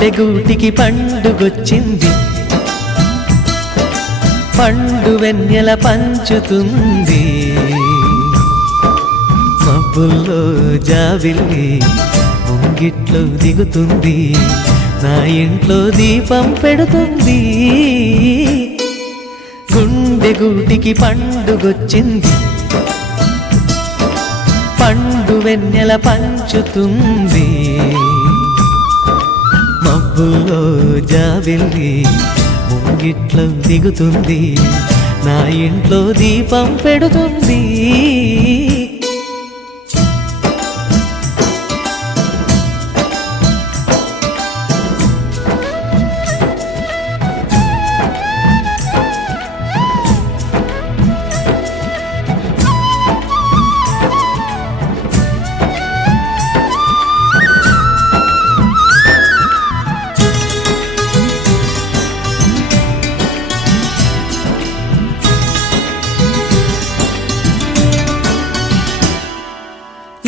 గుండె గూటికి పండుగొచ్చింది, పండు వెన్నెల పంచుతుంది. మబ్బుల్లో జాబిల్లి ముంగిట్లో దిగుతుంది, నా ఇంట్లో దీపం పెడుతుంది. గుండె గూటికి పండుగొచ్చింది, పండు వెన్నెల పంచుతుంది. మబ్బుల్లో జాబిల్లి ముంగిట్లో దిగుతుంది, నా ఇంట్లో దీపం పెడుతుంది.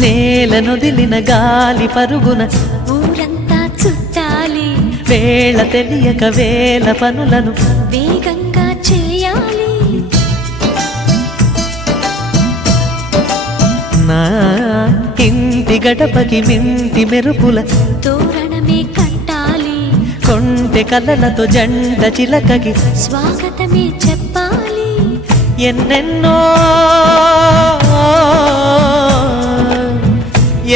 నేలనొదిలిన గాలి పరుగున ఊరంతా చుట్టాలి, వేళ తెలియక వేల పనులను వేగంగా చేయాలి. నా ఇంటి గడపకి మింటి మెరుపుల తోరణమే కట్టాలి, కొంటె కలలతో జెండ చిలకకి స్వాగతమే చెప్పాలి. ఎన్నెన్నో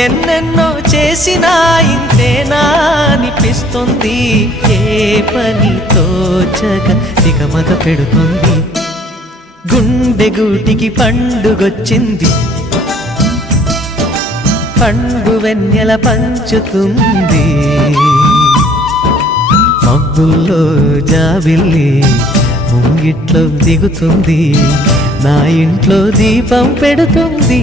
ఎన్నెన్నో చేసినా ఇంతేనా అనిపిస్తుంది, ఏ పని తోచక దిగమగ పెడుతుంది. గుండె గూటికి పండుగొచ్చింది, పండు వెన్నెల పంచుతుంది. మబ్బుల్లో జాబిల్లి ముంగిట్లో దిగుతుంది, నా ఇంట్లో దీపం పెడుతుంది.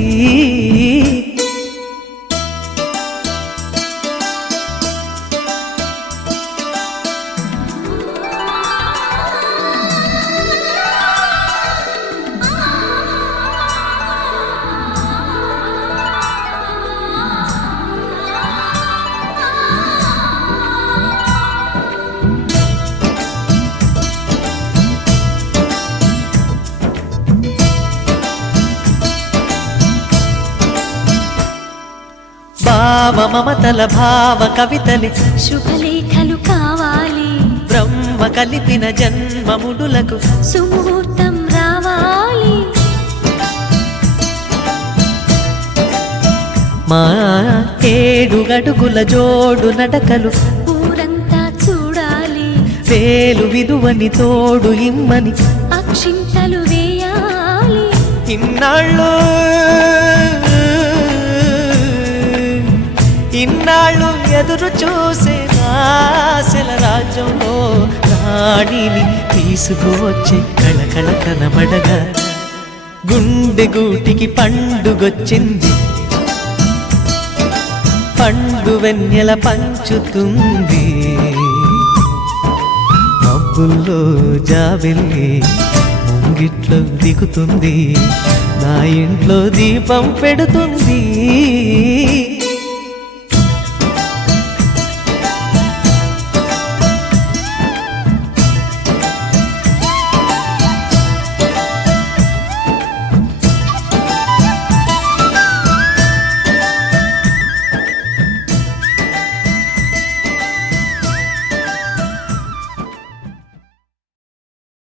భావ మమతల భావ కవితలి శుభలేఖలు కావాలి, బ్రహ్మ కలిపిన జన్మముడులకు సుముహూర్తం రావాలి. మా ఏడు గడుగుల జోడు నడకలు ఊరంతా చూడాలి, వేలు విలువని తోడు ఇమ్మని అక్షింతలు వేయాలి. ఇన్నాళ్ళు ఎదురు చూసే ఆశల రాజ్యంలో రాణిని తీసుకువచ్చే కళకళ కనబడగా. గుండె గూటికి పండుగొచ్చింది, పండు వెన్నెల పంచుతుంది. మబ్బుల్లో జాబిల్లి ముంగిట్లో దిగుతుంది, నా ఇంట్లో దీపం పెడుతుంది.